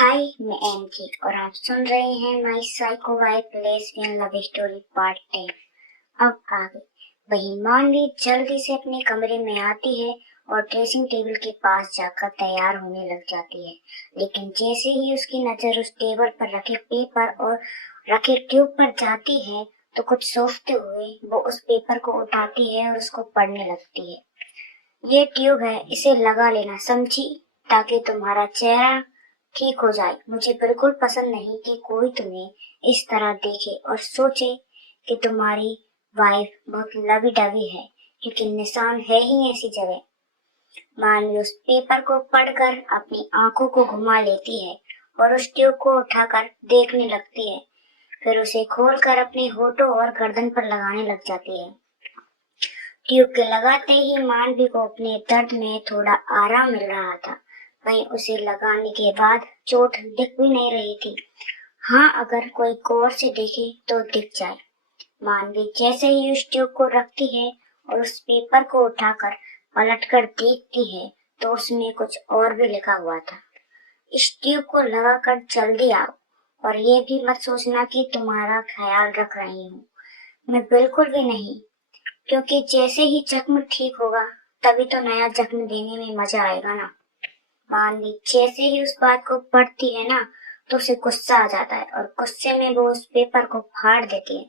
हाय, मैं एमके और आप सुन रहे हैं my psycho wife lesbian love story part 10। अब आगे। वही मानवी जल्दी से अपने कमरे में आती है और ड्रेसिंग टेबल के पास जाकर तैयार होने लग जाती है, लेकिन जैसे ही उसकी नजर उस टेबल पर रखे पेपर और रखे ट्यूब पर जाती है तो कुछ सोचते हुए वो उस पेपर को उठाती है और उसको पढ़ने लगती है। ये ट्यूब है, इसे लगा लेना, समझी, ताकि तुम्हारा चेहरा ठीक हो जाए। मुझे बिल्कुल पसंद नहीं कि कोई तुम्हें इस तरह देखे और सोचे कि तुम्हारी वाइफ बहुत लवी डवी है, क्योंकि निशान है ही ऐसी जगह। मानवी उस पेपर को पढ़कर अपनी आंखों को घुमा लेती है और उस ट्यूब को उठाकर देखने लगती है। फिर उसे खोलकर अपने होठों और गर्दन पर लगाने लग जाती है। ट्यूब के लगाते ही मानवी को अपने दर्द में थोड़ा आराम मिल रहा था। वहीं उसे लगाने के बाद चोट दिख भी नहीं रही थी। हाँ, अगर कोई गौर से देखे तो दिख जाए। मानवी जैसे ही उस ट्यूब को रखती है और उस पेपर को उठाकर पलटकर देखती है तो उसमें कुछ और भी लिखा हुआ था। इस ट्यूब को लगाकर जल्दी आओ और ये भी मत सोचना कि तुम्हारा ख्याल रख रही हूँ। मैं बिल्कुल भी नहीं, क्योंकि जैसे ही जख्म ठीक होगा तभी तो नया जख्म देने में मजा आएगा ना। मानवी जैसे ही उस बात को पढ़ती है ना तो उसे गुस्सा आ जाता है और गुस्से में वो उस पेपर को फाड़ देती है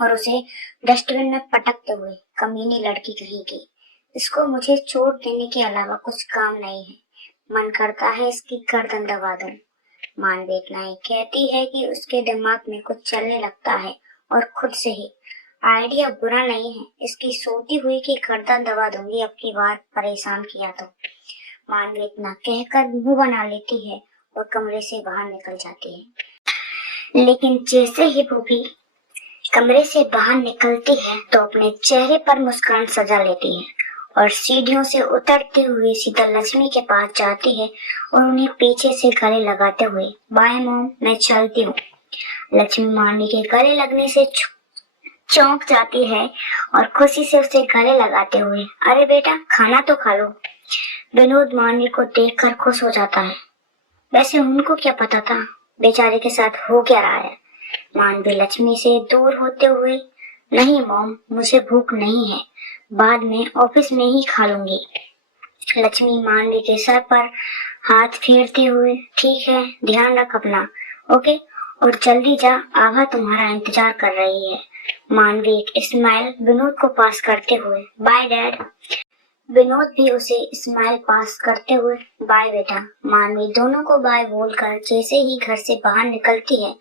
और उसे डस्टबिन में पटकते हुए, कमीनी लड़की कहीं की, इसको मुझे चोट देने के अलावा कुछ काम नहीं है, मन करता है इसकी गर्दन दबा दूं। मानवी इतना ही कहती है कि उसके दिमाग में कुछ चलने लगता है और खुद से ही, आइडिया बुरा नहीं है, इसकी सोती हुई की गर्दन दबा दूंगी अब की बार परेशान किया तो। मानवी इतना कहकर मुंह बना लेती है और कमरे से बाहर निकल जाती है। लेकिन जैसे ही वो भी कमरे से बाहर निकलती है तो अपने चेहरे पर मुस्कान सजा लेती है और सीढ़ियों से उतरते हुए सीधा लक्ष्मी के पास जाती है और उन्हें पीछे से गले लगाते हुए, बाय मॉम, मैं चलती हूँ। लक्ष्मी मानवी के गले लगने से चौंक जाती है और खुशी से उसे गले लगाते हुए, अरे बेटा, खाना तो खा लो। विनोद मानवी को देखकर खुश हो जाता है। वैसे उनको क्या पता था बेचारे के साथ हो क्या रहा है। मानवी लक्ष्मी से दूर होते हुए, नहीं मॉम, मुझे भूख नहीं है, बाद में ऑफिस में ही खा लूंगी। लक्ष्मी मानवी के सर पर हाथ फेरते हुए, ठीक है, ध्यान रख अपना, ओके, और जल्दी जा, आभा तुम्हारा इंतजार कर रही है। मानवी एक स्माइल विनोद को पास करते हुए, बाय डैड। विनोद भी उसे स्माइल पास करते हुए, बाय बेटा। मानवी दोनों को बाय बोलकर जैसे ही घर से बाहर निकलती है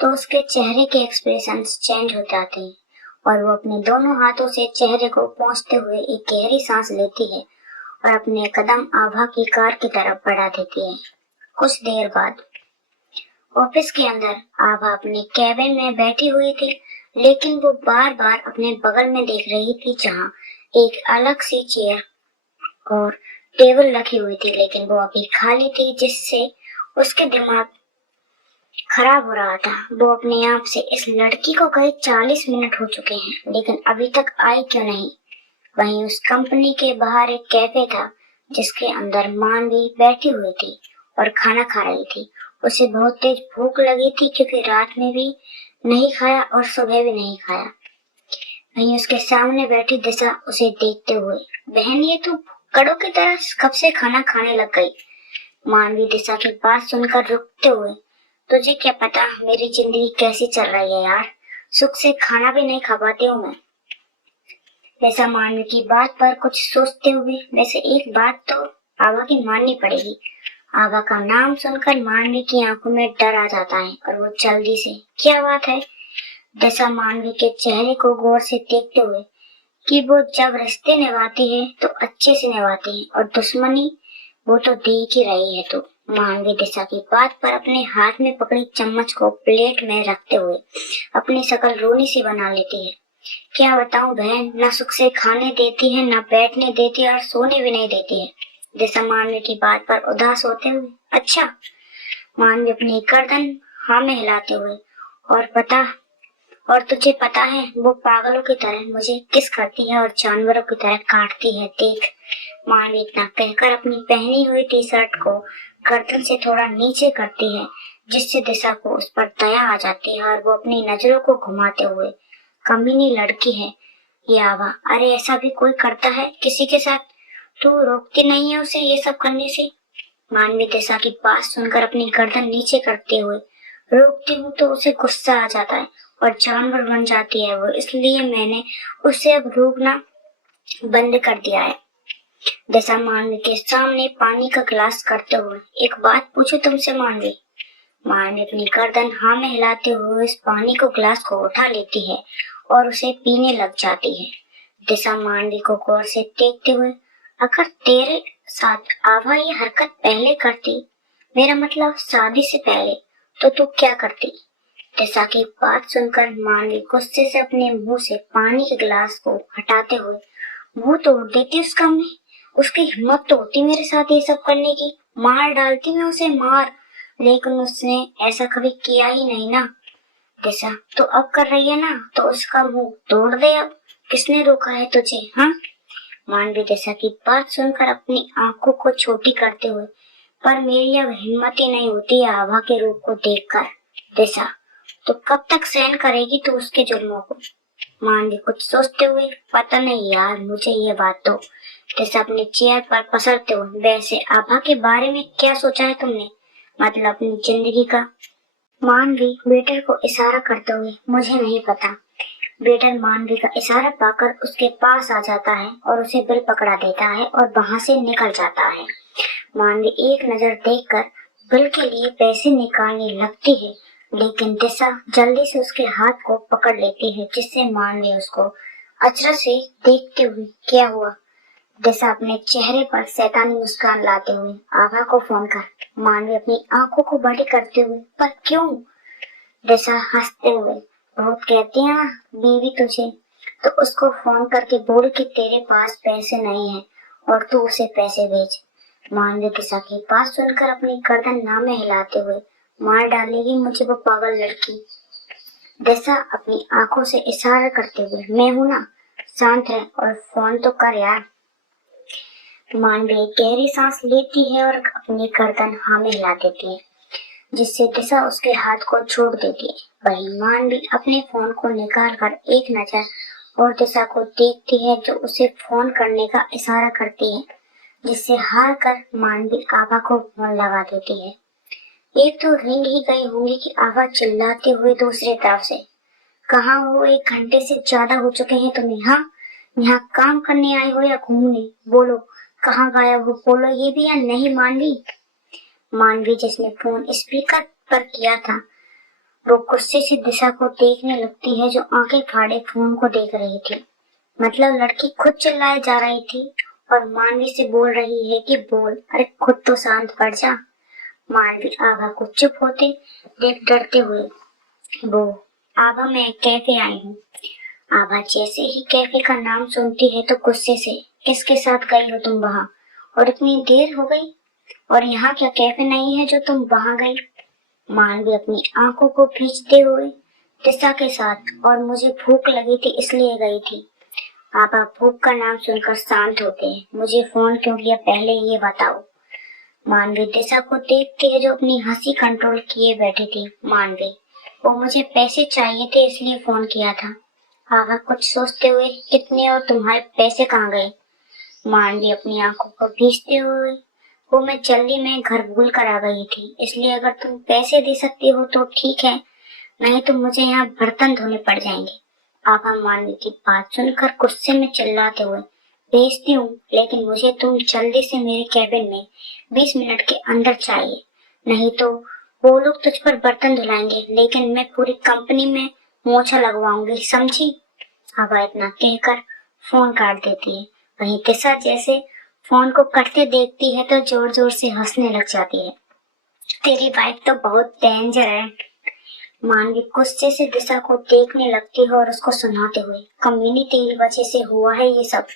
तो उसके चेहरे के एक्सप्रेशंस चेंज हो जाते हैं और वो अपने दोनों हाथों से चेहरे को पोंछते हुए एक गहरी सांस लेती है और अपने कदम आभा की कार की तरफ बढ़ा देती है। कुछ देर बाद ऑफिस के अंदर आभा अपने कैबिन में बैठी हुई थी, लेकिन वो बार बार अपने बगल में देख रही थी जहाँ एक अलग सी चेयर और टेबल रखी हुई थी, लेकिन वो अभी खाली थी, जिससे उसके दिमाग खराब हो रहा था। वो अपने आप से, इस लड़की को गए 40 मिनट हो चुके हैं लेकिन अभी तक आई क्यों नहीं। वहीं उस कंपनी के बाहर एक कैफे था जिसके अंदर मानवी बैठी हुई थी और खाना खा रही थी। उसे बहुत तेज भूख लगी थी क्योंकि रात में भी नहीं खाया और सुबह भी नहीं खाया। वहीं उसके सामने बैठी दिशा उसे देखते हुए, बहन, ये तो कड़ों की तरह कब से खाना खाने लग गई। मानवी दिशा की बात सुनकर रुकते हुए, तुझे क्या पता मेरी जिंदगी कैसी चल रही है यार, सुख से खाना भी नहीं खा पाती हूँ मैं। दिशा मानवी की बात पर कुछ सोचते हुए, वैसे एक बात तो आभा की माननी पड़ेगी। आभा का नाम सुनकर मानवी की आंखों में डर आ जाता है और वो जल्दी से, क्या बात है। दिशा मानवी के चेहरे को गौर से देखते हुए कि वो जब रिश्ते निभाती है तो अच्छे से निभाती है और दुश्मनी वो तो देख ही रही है। तो मानवी दिशा की बात पर अपने हाथ में पकड़ी चम्मच को प्लेट में रखते हुए अपनी शक्ल रोनी सी बना लेती है। क्या बताऊं बहन, ना सुख से खाने देती है, ना बैठने देती है और सोने भी नहीं देती है। दिशा मानवी की बात पर उदास होते हुए, अच्छा। मानवी अपनी गर्दन हाँ में हिलाते हुए, और तुझे पता है वो पागलों की तरह मुझे किस करती है और जानवरों की तरह काटती है, देख। मानवी इतना कहकर अपनी पहनी हुई टी शर्ट को गर्दन से थोड़ा नीचे करती है, जिससे दिशा को उस पर दया आ जाती है और वो अपनी नजरों को घुमाते हुए, कमीनी लड़की है ये आभा, अरे ऐसा भी कोई करता है किसी के साथ? तू रोकती नहीं है उसे ये सब करने से? मानवी दिशा की बात सुनकर अपनी गर्दन नीचे करते हुए, रोकती हूँ तो उसे गुस्सा आ जाता है और जानवर बन जाती है वो, इसलिए मैंने उसे अब रोकना बंद कर दिया है। दिशा मानवी के सामने पानी का गिलास करते हुए, एक बात पूछो तुमसे मानवी? मानवी अपनी गर्दन हाँ में हिलाते हुए इस पानी को गिलास को उठा लेती है और उसे पीने लग जाती है। दिशा मानवी को गौर से देखते हुए, अगर तेरे साथ आभा ये हरकत पहले करती, मेरा मतलब शादी से पहले, तो तू क्या करती? दिशा की बात सुनकर मानवी गुस्से से अपने मुंह से पानी के गिलास को हटाते हुए मुंह तोड़ देती उसका मैं। उसकी हिम्मत तो होती मेरे साथ ये सब करने की, मार डालती मैं उसे मार, लेकिन उसने ऐसा कभी किया ही नहीं ना। दिशा तो अब कर रही है ना, तो उसका मुंह तोड़ दे अब, किसने रोका है तुझे? हाँ? मानवी दिशा की बात सुनकर अपनी आंखों को छोटी करते हुए, पर मेरी अब हिम्मत ही नहीं होती आभा के रूप को देखकर। दिशा तो कब तक सहन करेगी तू उसके जुल्मों को? मानवी कुछ सोचते हुए, पता नहीं यार मुझे ये बात तो। दिशा अपने चेयर पर पसरते हुए, वैसे आभा के बारे में क्या सोचा है तुमने, मतलब अपनी जिंदगी का? मानवी वेटर को इशारा करते हुए, मुझे नहीं पता। वेटर मानवी का इशारा पाकर उसके पास आ जाता है और उसे बिल पकड़ा देता है और वहां से निकल जाता है। मानवी एक नजर देखकर बिल के लिए पैसे निकालने लगती है, लेकिन दिशा जल्दी से उसके हाथ को पकड़ लेती है, जिससे मानवी उसको अचरज से देखते हुए, क्या हुआ? दिशा अपने चेहरे पर शैतानी मुस्कान लाते हुए, आभा को फोन कर। मानवी अपनी आंखों को बड़ी करते हुए, पर क्यों? दिशा हंसते हुए, बहुत कहती है ना बीवी तुझे, तो उसको फोन करके बोल कि तेरे पास पैसे नहीं है और तू उसे पैसे भेज। मानवी दिशा की बात सुनकर अपनी गर्दन नामे हिलाते हुए, मार डालेगी मुझे वो पागल लड़की। दिशा अपनी आंखों से इशारा करते हुए, मैं हूं ना, शांत रह और फोन तो कर यार। मानवी गहरी सांस लेती है और अपनी गर्दन हाँ में हिला देती है, जिससे दिशा उसके हाथ को छोड़ देती है। वही मानवी अपने फोन को निकाल कर एक नजर और दिशा को देखती है, जो उसे फोन करने का इशारा करती है, जिससे हार कर मानवी आभा को फोन लगा देती है। एक तो रिंग ही गई होंगी कि आभा चिल्लाते हुए दूसरी तरफ से, कहाँ हो, 1 घंटे से ज्यादा हो चुके हैं तुम्हें? हाँ, यहाँ काम करने आए हो या घूमने? बोलो कहाँ गायब हो, बोलो ये भी या नहीं? मानवी मानवी जिसने फोन स्पीकर पर किया था, वो गुस्से से दिशा को देखने लगती है, जो आंखें फाड़े फोन को देख रही थी। मतलब लड़की खुद चिल्लाए जा रही थी और मानवी से बोल रही है कि बोल, अरे खुद तो शांत पड़ जा। मानवी आभा को चुप होते देख डरते हुए, वो आभा मैं कैफे आई हूँ। आभा जैसे ही कैफे का नाम सुनती है तो गुस्से से, किसके साथ गई हो तुम वहाँ, और इतनी देर हो गई, और यहाँ क्या कैफे नहीं है जो तुम वहाँ गई? मानवी अपनी आंखों को भींचते हुए, दिशा के साथ, और मुझे भूख लगी थी इसलिए गई थी। आभा भूख का नाम सुनकर शांत होते हैं, मुझे फोन क्यों किया पहले ये बताओ। मानवी दिशा को देखती है, जो अपनी हंसी कंट्रोल किए बैठी थी। मानवी वो मुझे पैसे चाहिए थे इसलिए फोन किया था। आभा कुछ सोचते हुए, कितने और तुम्हारे पैसे कहाँ गए? मानवी अपनी आंखों को भींचते हुए, वो मैं जल्दी में घर भूल कर आ गई थी, इसलिए अगर तुम पैसे दे सकती हो तो ठीक है, नहीं तो मुझे यहाँ बर्तन धोने पड़ जाएंगे। आभा मानवी की बात सुनकर गुस्से में चिल्लाते हुए, भेजती हूँ, लेकिन मुझे तुम जल्दी से मेरे कैबिन में 20 मिनट के अंदर चाहिए, नहीं तो वो लोग तुझ पर बर्तन धुलाएंगे, लेकिन मैं पूरी कंपनी में मोछा लगवाऊंगी, समझी? आभा इतना कहकर फोन काट देती है। वहीं दिशा जैसे फोन को कटते देखती है तो जोर जोर से हंसने लग जाती है, तेरी वाइफ तो बहुत डेंजर है। मानवी गुस्से से दिशा को देखने लगती है और उसको सुनाते हुए, कमीनी तेरी वजह से हुआ है ये सब,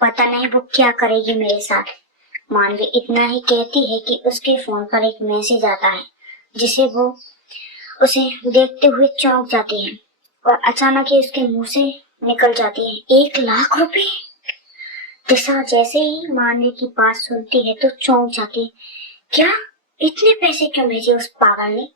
पता नहीं वो क्या करेगी मेरे साथ। मानवी इतना ही कहती है कि उसके फोन पर एक मैसेज आता है, जिसे वो उसे देखते हुए चौंक जाती है और अचानक ही उसके मुंह से निकल जाती है, 1 लाख रुपए। दिशा जैसे ही मानवी की बात सुनती है तो चौंक जाती है, क्या इतने पैसे क्यों भेजे उस पागल ने?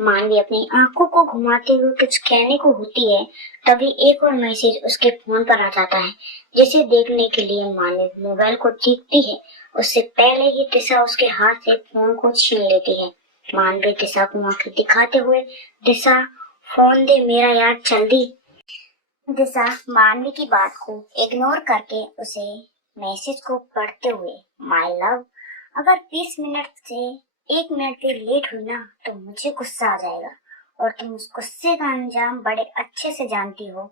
मानवी अपनी आंखों को घुमाते हुए कुछ कहने को होती है, तभी एक और मैसेज उसके फोन पर आ जाता है, जिसे देखने के लिए मानवी मोबाइल को चीखती है। उससे पहले ही दिशा उसके हाथ से फोन को छीन लेती है। मानवी दिशा को आंखें दिखाते हुए, दिशा फोन दे मेरा यार जल्दी। दिशा मानवी की बात को इग्नोर करके उसे मैसेज को पढ़ते हुए, माय लव, अगर 20 मिनट से 1 मिनट भी लेट हुई ना तो मुझे गुस्सा आ जाएगा और तुम उस गुस्से का अंजाम बड़े अच्छे से जानती हो।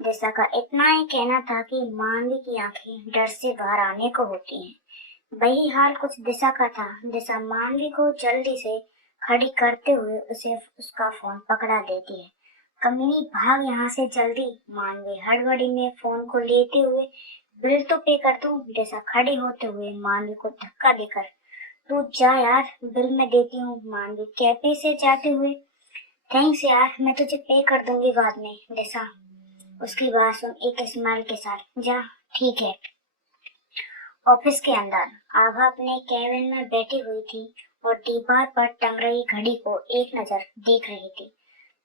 दिशा का इतना ही कहना था कि मानवी की आंखें डर से बाहर आने को होती हैं। वही हाल कुछ दिशा का था। दिशा मानवी को जल्दी से खड़ी करते हुए उसे उसका फोन पकड़ा देती है। कमीनी भाग यहाँ से जल्दी। मानवी हड़बड़ी में फोन को लेते हुए, बिल तो पे कर दूं। दिशा खड़ी होते हुए मानवी को धक्का देकर, तू जा यार, बिल मैं देती हूँ। मानवी कैफे से जाते हुए, थैंक्स यार, मैं तुझे पे कर दूंगी बाद में। दिशा उसकी बात सुन एक स्माइल के साथ, जा ठीक है। ऑफिस के अंदर आभा अपने केबिन में बैठी हुई थी और दीवार पर टंग रही घड़ी को एक नजर देख रही थी।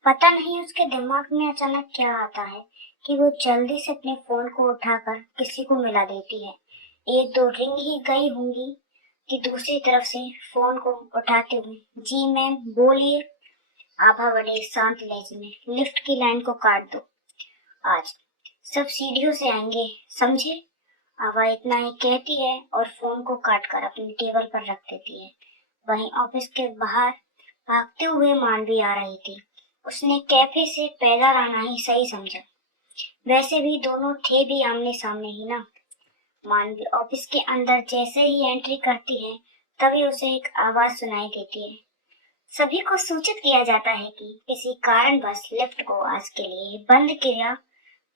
पता नहीं उसके दिमाग में अचानक क्या आता है कि वो जल्दी से अपने फोन को उठाकर किसी को मिला देती है। एक दो रिंग ही गई होंगी कि दूसरी तरफ से फोन को उठाते हुए, जी मैम बोलिए। आभा बड़े शांत लहजे में, लिफ्ट की लाइन को काट दो, आज सब सीढ़ियों से आएंगे, समझे? आभा इतना ही कहती है और फोन को काटकर अपनी टेबल पर रख देती है। वहीं ऑफिस के बाहर भागते हुए मानवी आ रही थी। उसने कैफे से पैदल आना ही सही समझा। वैसे भी दोनों थे भी आमने सामने ही ना। मानवी ऑफिस के अंदर जैसे ही एंट्री करती है, तभी उसे एक आवाज सुनाई देती है। सभी को सूचित किया जाता है कि किसी कारणवश लिफ्ट को आज के लिए बंद किया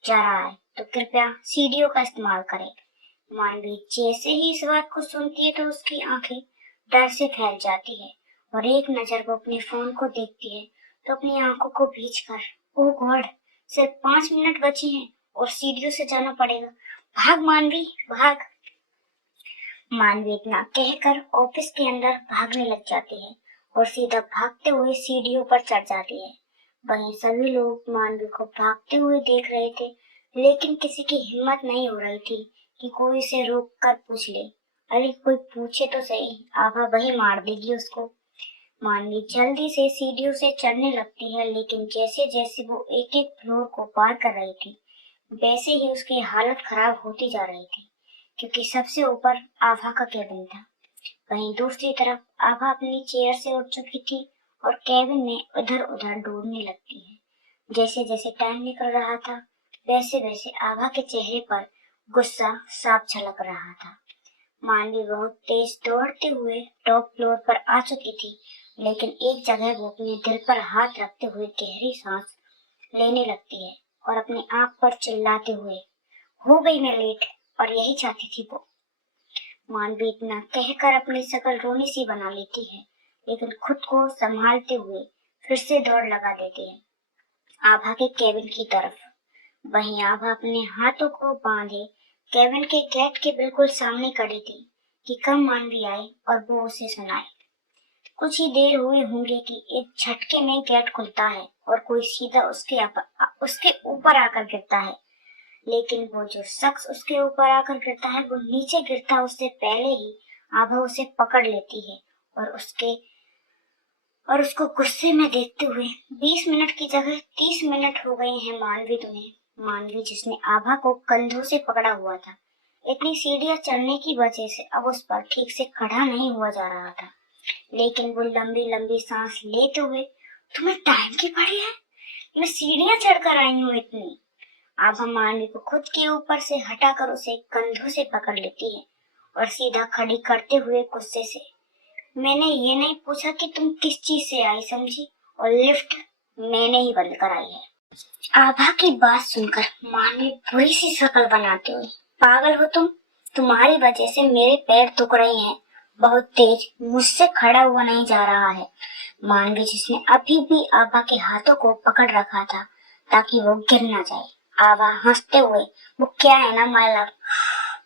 जा रहा है, तो कृपया सीढ़ियों का इस्तेमाल करें। मानवी जैसे ही इस बात को सुनती है तो उसकी आंखें डर से फैल जाती है और एक नजर वो अपने फोन को देखती है तो अपनी आंखों को भींचकर, ओह गॉड, सिर्फ 5 मिनट बची हैं और सीढ़ियों से जाना पड़ेगा। भाग मानवी भाग। मानवी इतना कहकर ऑफिस के अंदर भागने लग जाती है और सीधा भागते हुए सीढ़ियों पर चढ़ जाती है। वहीं सभी लोग मानवी को भागते हुए देख रहे थे, लेकिन किसी की हिम्मत नहीं हो रही थी कि कोई उसे रोक कर पूछ ले। अरे कोई पूछे तो सही, आभा वही मार देगी उसको। मानवी जल्दी से सीढ़ियों से चढ़ने लगती है, लेकिन जैसे जैसे वो एक एक फ्लोर को पार कर रही थी, वैसे ही उसकी हालत खराब होती जा रही थी, क्योंकि सबसे ऊपर आभा का केबिन था। वहीं दूसरी तरफ आभा अपनी चेयर से उठ चुकी थी और केबिन में इधर उधर दौड़ने लगती है। जैसे जैसे टाइम निकल रहा था, वैसे वैसे आभा के चेहरे पर गुस्सा साफ झलक रहा था। मानवी बहुत तेज दौड़ते हुए टॉप फ्लोर पर आ चुकी थी, लेकिन एक जगह वो अपने दिल पर हाथ रखते हुए गहरी सांस लेने लगती है और अपने आप पर चिल्लाते हुए, हो गई मैं लेट, और यही चाहती थी वो। मानवी इतना कहकर अपनी शक्ल रोनी सी बना लेती है, लेकिन खुद को संभालते हुए फिर से दौड़ लगा देती है आभा के केबिन की तरफ। वहीं आभा अपने हाथों को बांधे केबिन के गेट के बिल्कुल सामने खड़ी थी कि कब मानवी आए और वो उसे सुनाए। कुछ ही देर हुई होंगी कि एक झटके में गेट खुलता है और कोई सीधा उसके ऊपर आकर गिरता है। लेकिन वो जो शख्स उसके ऊपर आकर गिरता है, वो नीचे गिरता उससे पहले ही आभा उसे पकड़ लेती है और उसको गुस्से में देखते हुए, 20 मिनट की जगह 30 मिनट हो गए हैं मानवी तुम्हें। मानवी जिसने आभा को कंधों से पकड़ा हुआ था, इतनी सीढ़ियां चढ़ने की वजह से अब उस पर ठीक से खड़ा नहीं हुआ जा रहा था, लेकिन वो लंबी लंबी सांस लेते हुए, तुम्हें टाइम की पड़ी है, मैं सीढ़ियां चढ़कर आई हूँ इतनी। आभा मानवी को खुद के ऊपर से हटाकर उसे कंधों से पकड़ लेती है और सीधा खड़ी करते हुए गुस्से से, मैंने ये नहीं पूछा कि तुम किस चीज से आई, समझी? और लिफ्ट मैंने ही बंद कराई है। आभा की बात सुनकर मानवी बुरी सी शक्ल बनाते हुए, पागल हो तुम? तुम्हारी वजह से मेरे पैर दुख रहे हैं बहुत तेज, मुझसे खड़ा हुआ नहीं जा रहा है। मानवी जिसने अभी भी आभा के हाथों को पकड़ रखा था ताकि वो गिर ना जाए। आभा हंसते हुए, वो क्या है ना माय लव,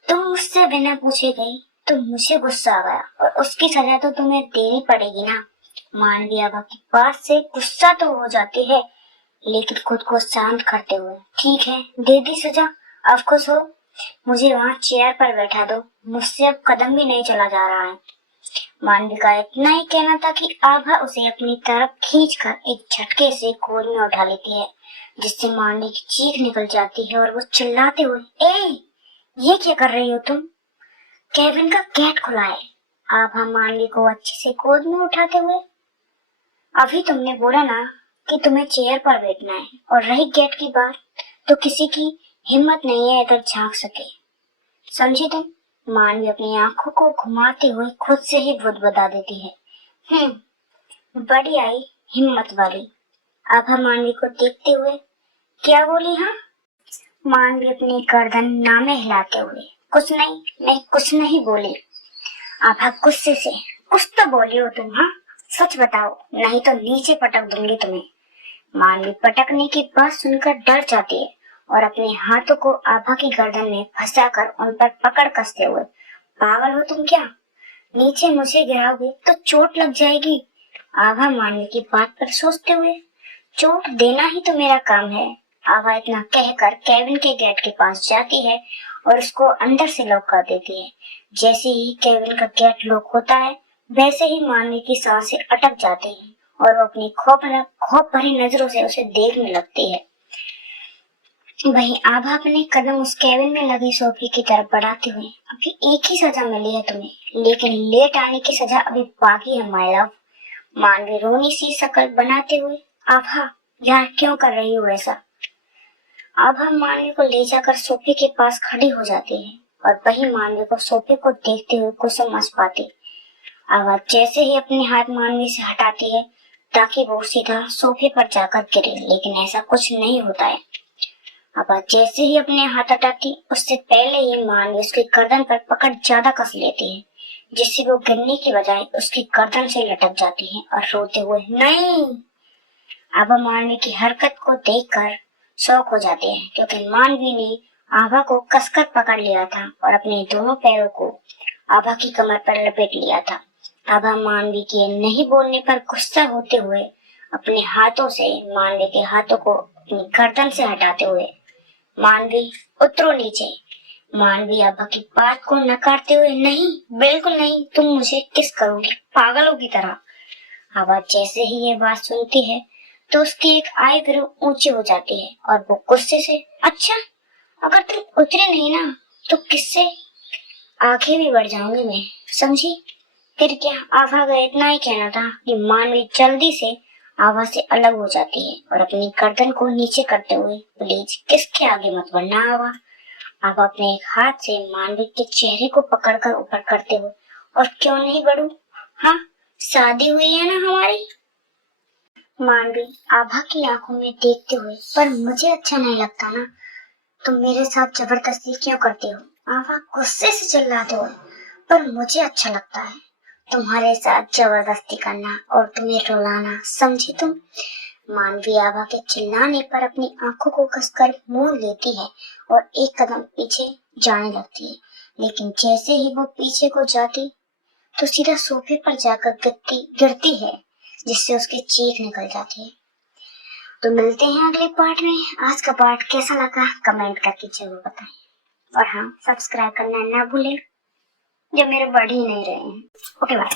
तुम मुझसे बिना पूछे गई, तो मुझे गुस्सा आ गया और उसकी सजा तो तुम्हें देनी पड़ेगी ना। मानवी आभा के पास से गुस्सा तो हो जाती है, लेकिन खुद को शांत करते हुए, ठीक है दे दी सजा, अब खुश हो, मुझे वहाँ चेयर पर बैठा दो, मुझसे अब कदम भी नहीं चला जा रहा है। मानवी का इतना ही कहना था कि आभा उसे अपनी तरफ खींचकर एक झटके से गोद में उठा लेती है, जिससे मानवी की चीख निकल जाती है और वो चिल्लाते हुए, ए ये क्या कर रही हो तुम? केविन का गेट खुला है। आभा मानवी को अच्छे से गोद में उठाते हुए, अभी तुमने बोला ना कि तुम्हें चेयर पर बैठना है, और रही गेट की बात, तो किसी की हिम्मत नहीं है इधर झांक सके, समझी तुम? मानवी अपनी आंखों को घुमाते हुए खुद से ही बुदबुदा देती है। बड़ी आई हिम्मत वाली। आभा मानवी को देखते हुए, क्या बोली? हाँ। मानवी अपनी गर्दन नामे हिलाते हुए, कुछ नहीं, मैं कुछ नहीं बोली। आभा गुस्से से, कुछ तो बोली हो तुम, हाँ सच बताओ, नहीं तो नीचे पटक दूंगी तुम्हें। मानवी पटकने की बात सुनकर डर जाती है और अपने हाथों को आभा की गर्दन में फंसाकर उन पर पकड़ कसते हुए, पागल हो तुम क्या? नीचे मुझे गिराओगे तो चोट लग जाएगी। आभा मानवी की बात पर सोचते हुए, चोट देना ही तो मेरा काम है। आभा इतना कहकर केविन के गेट के पास जाती है और उसको अंदर से लॉक कर देती है। जैसे ही केविन का गेट लॉक होता है, वैसे ही मानवी की सांसें अटक जाती हैं और वो अपनी खौफ भरी नजरों से उसे देखने लगती है। वहीं आभा अपने कदम उस केबिन में लगी सोफे की तरफ बढ़ाते हुए, अभी एक ही सजा मिली है तुम्हें, लेकिन लेट आने की सजा अभी बाकी है माय लव। मानवी रोनी सी शक्ल बनाते हुए, आभा यार क्यों कर रही हो ऐसा? आभा मानवी को ले जाकर सोफे के पास खड़ी हो जाती है और वही मानवी को सोफे को देखते हुए कुछ समझ पाती। आभा जैसे ही अपने हाथ मानवी से हटाती है ताकि वो सीधा सोफे पर जाकर गिरे, लेकिन ऐसा कुछ नहीं होता है। अब जैसे ही अपने हाथ हटाती, उससे पहले ही मानवी उसकी गर्दन पर पकड़ ज्यादा कस लेती है, जिससे वो गिरने की बजाय उसकी गर्दन से लटक जाती है और रोते हुए, नहीं। अब मानवी की हरकत को देखकर शौक हो जाते हैं, क्योंकि मानवी ने आभा को कसकर पकड़ लिया था और अपने दोनों पैरों को आभा की कमर पर लपेट लिया था। आभा मानवी के नहीं बोलने पर गुस्सा होते हुए अपने हाथों से मानवी के हाथों को अपनी गर्दन से हटाते हुए, मानवी उतरो नीचे। मानवी आभा की बात को नकारते हुए, नहीं बिल्कुल नहीं, तुम मुझे किस करोगी पागलों की तरह। आभा जैसे ही ये बात सुनती है तो उसकी एक आईब्रो ऊंची हो जाती है और वो गुस्से से, अच्छा अगर तुम उतरे नहीं ना तो किससे आगे भी बढ़ जाऊंगी मैं, समझी? फिर क्या? आभा का इतना ही कहना था कि मानवी जल्दी से आभा से अलग हो जाती है और अपनी गर्दन को नीचे करते हुए, प्लीज किसके आगे मत बढ़ना आभा। आभा अपने एक हाथ से मानवी के चेहरे को पकड़कर ऊपर करते हुए, और क्यों नहीं बढ़ू, हाँ शादी हुई है ना हमारी। मानवी आभा की आंखों में देखते हुए, पर मुझे अच्छा नहीं लगता ना, तुम मेरे साथ जबरदस्ती क्यों करते हो? आभा गुस्से से चिल्लाते हो, पर मुझे अच्छा लगता है तुम्हारे साथ जबरदस्ती करना और तुम्हें रुलाना, समझी तुम? मानवी आभा के चिल्लाने पर अपनी आंखों को कसकर मूंद लेती है और एक कदम पीछे जाने लगती है, लेकिन जैसे ही वो पीछे को जाती तो सीधा सोफे पर जाकर गिरती है, जिससे उसकी चीख निकल जाती है। तो मिलते हैं अगले पार्ट में। आज का पार्ट कैसा लगा कमेंट करके जरूर बताएं, और हाँ सब्सक्राइब करना ना भूलें, जो मेरे बढ़ ही नहीं रहे हैं। Okay bye.